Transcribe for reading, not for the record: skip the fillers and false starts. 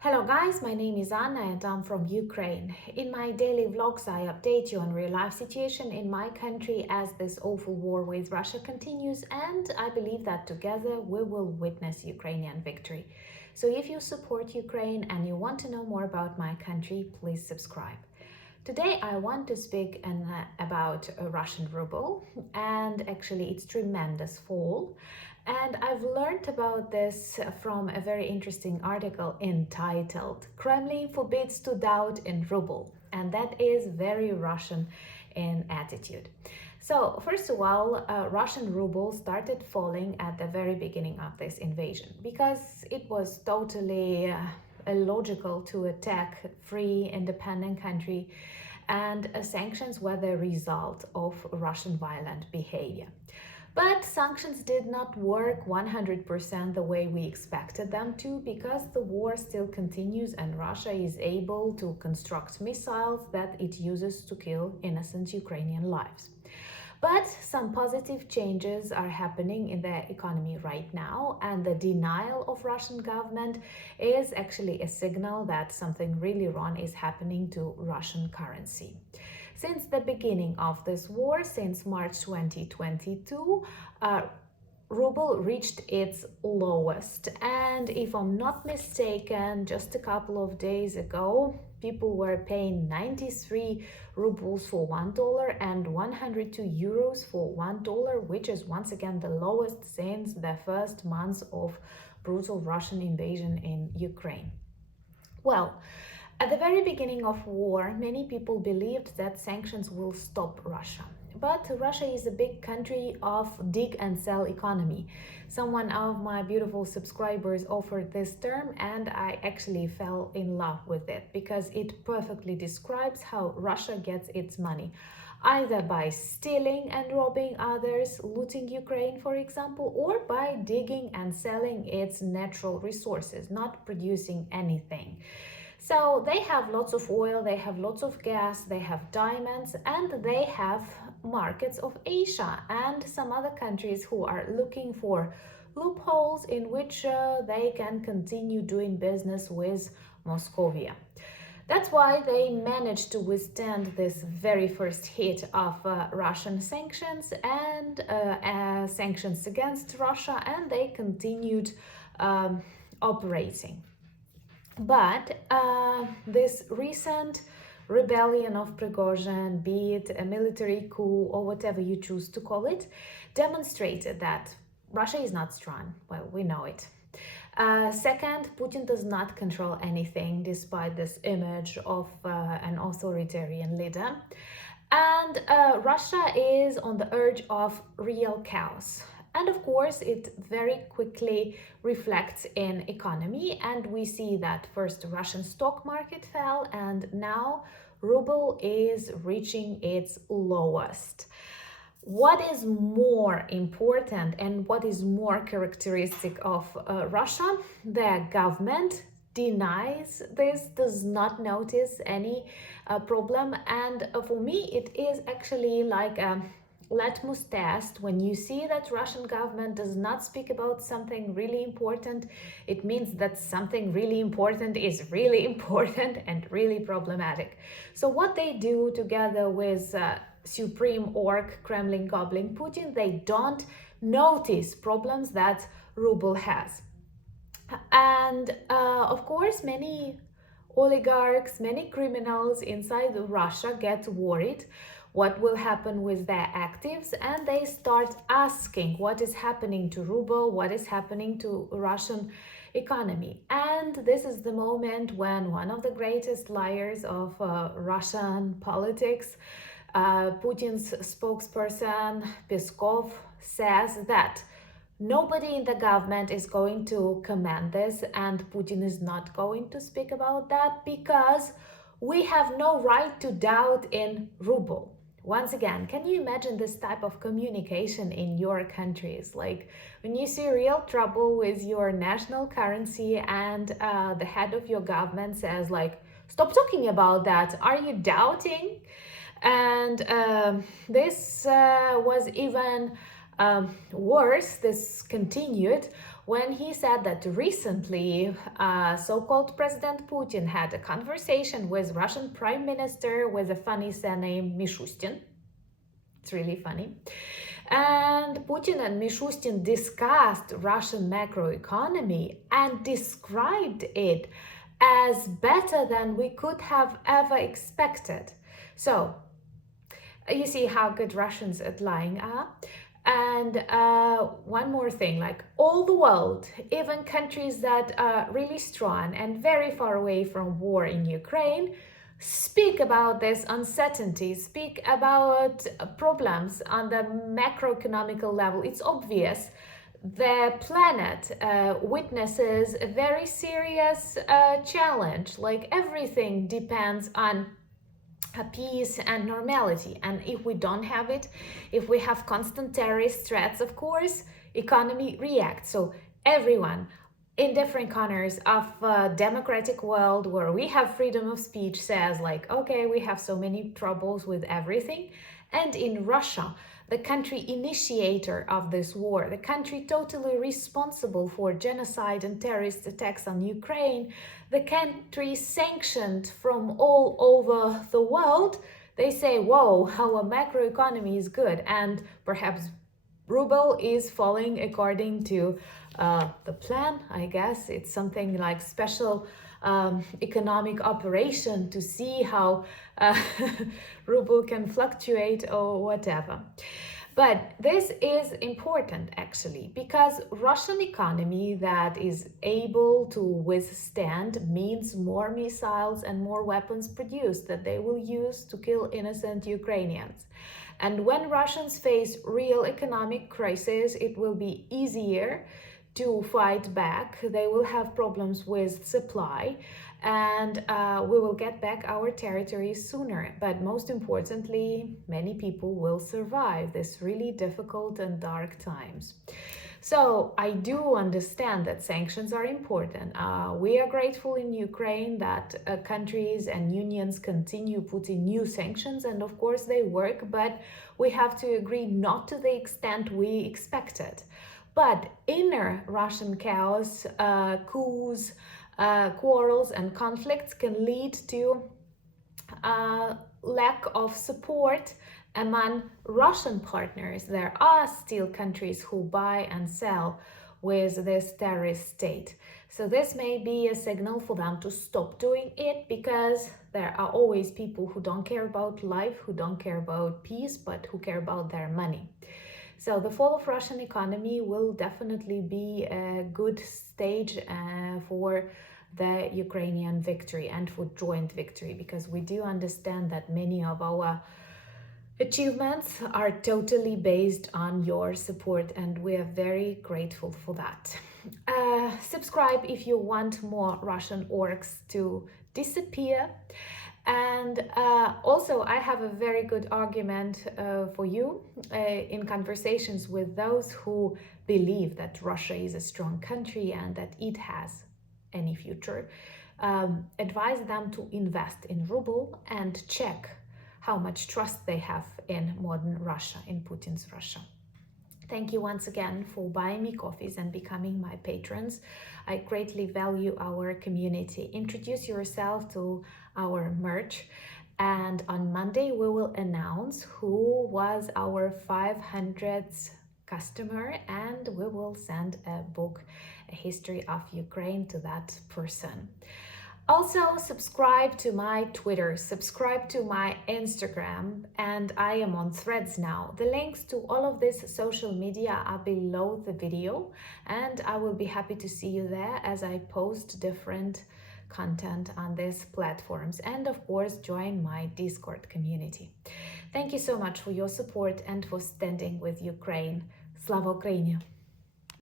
Hello guys, my name is Anna and I'm from Ukraine. In my daily vlogs, I update you on real-life situation in my country as this awful war with Russia continues, and I believe that together we will witness Ukrainian victory. So if you support Ukraine and you want to know more about my country, please subscribe. Today I want to speak about a Russian ruble and actually its tremendous fall. And I've learned about this from a very interesting article entitled "Kremlin Forbids to Doubt in Ruble." And that is very Russian in attitude. So, first of all, Russian ruble started falling at the very beginning of this invasion because it was totally illogical to attack free, independent country, and sanctions were the result of Russian violent behavior. But sanctions did not work 100% the way we expected them to, because the war still continues and Russia is able to construct missiles that it uses to kill innocent Ukrainian lives. But some positive changes are happening in the economy right now, and the denial of Russian government is actually a signal that something really wrong is happening to Russian currency. Since the beginning of this war, since March 2022, ruble reached its lowest, and if I'm not mistaken, just a couple of days ago people were paying 93 rubles for $1 and 102 euros for $1, which is once again the lowest since the first months of brutal Russian invasion in Ukraine. Well, at the very beginning of war, many people believed that sanctions will stop Russia. But Russia is a big country of dig and sell economy. Someone of my beautiful subscribers offered this term, and I actually fell in love with it because it perfectly describes how Russia gets its money, either by stealing and robbing others, looting Ukraine, for example, or by digging and selling its natural resources, not producing anything. So they have lots of oil, they have lots of gas, they have diamonds, and they have markets of Asia and some other countries who are looking for loopholes in which they can continue doing business with Moscovia. That's why they managed to withstand this very first hit of Russian sanctions and sanctions against Russia, and they continued operating. But this recent rebellion of Prigozhin, be it a military coup or whatever you choose to call it, demonstrated that Russia is not strong. Well, we know it. Second, Putin does not control anything despite this image of an authoritarian leader. And Russia is on the edge of real chaos. And of course, it very quickly reflects in economy. And we see that first Russian stock market fell, and now ruble is reaching its lowest. What is more important and what is more characteristic of Russia? The government denies this, does not notice any problem, and for me it is actually like a litmus test. When you see that Russian government does not speak about something really important, it means that something really important is really important and really problematic. So what they do together with Supreme Orc Kremlin gobbling Putin, they don't notice problems that ruble has. And of course, many oligarchs, many criminals inside Russia get worried what will happen with their actives, and they start asking what is happening to ruble, what is happening to Russian economy. And this is the moment when one of the greatest liars of Russian politics, Putin's spokesperson Peskov, says that nobody in the government is going to command this, and Putin is not going to speak about that because we have no right to doubt in ruble. Once again, can you imagine this type of communication in your countries? Like when you see real trouble with your national currency and the head of your government says like, stop talking about that, are you doubting? And this was even worse. This continued when he said that recently so-called President Putin had a conversation with Russian Prime Minister with a funny surname Mishustin. It's really funny. And Putin and Mishustin discussed Russian macroeconomy and described it as better than we could have ever expected. So, you see how good Russians at lying are. And one more thing, like all the world, even countries that are really strong and very far away from war in Ukraine, speak about this uncertainty, speak about problems on the macroeconomical level. It's obvious the planet witnesses a very serious challenge. Like everything depends on peace and normality, and if we don't have it, if we have constant terrorist threats, of course economy reacts. So everyone in different corners of a democratic world where we have freedom of speech says like, okay, we have so many troubles with everything. And in Russia, the country initiator of this war, the country totally responsible for genocide and terrorist attacks on Ukraine, the country sanctioned from all over the world, they say, whoa, our macroeconomy is good, and perhaps ruble is falling according to the plan. I guess it's something like special economic operation to see how ruble can fluctuate or whatever. But this is important actually, because Russian economy that is able to withstand means more missiles and more weapons produced that they will use to kill innocent Ukrainians. And when Russians face real economic crisis, it will be easier to fight back. They will have problems with supply, and we will get back our territory sooner. But most importantly, many people will survive this really difficult and dark times. So I do understand that sanctions are important. We are grateful in Ukraine that countries and unions continue putting new sanctions, and of course they work, but we have to agree not to the extent we expected. But inner Russian chaos, coups, quarrels and conflicts can lead to lack of support among Russian partners. There are still countries who buy and sell with this terrorist state. So this may be a signal for them to stop doing it, because there are always people who don't care about life, who don't care about peace, but who care about their money. So the fall of Russian economy will definitely be a good stage for the Ukrainian victory and for joint victory, because we do understand that many of our achievements are totally based on your support, and we are very grateful for that. Subscribe if you want more Russian orcs to disappear. And also, I have a very good argument for you in conversations with those who believe that Russia is a strong country and that it has any future. Advise them to invest in ruble and check how much trust they have in modern Russia, in Putin's Russia. Thank you once again for buying me coffees and becoming my patrons. I greatly value our community. Introduce yourself to our merch, and on Monday we will announce who was our 500th customer, and we will send a book, A History of Ukraine, to that person. Also, subscribe to my Twitter, subscribe to my Instagram, and I am on Threads now. The links to all of this social media are below the video, and I will be happy to see you there as I post different content on these platforms. And of course, join my Discord community. Thank you so much for your support and for standing with Ukraine. Slava Ukraini!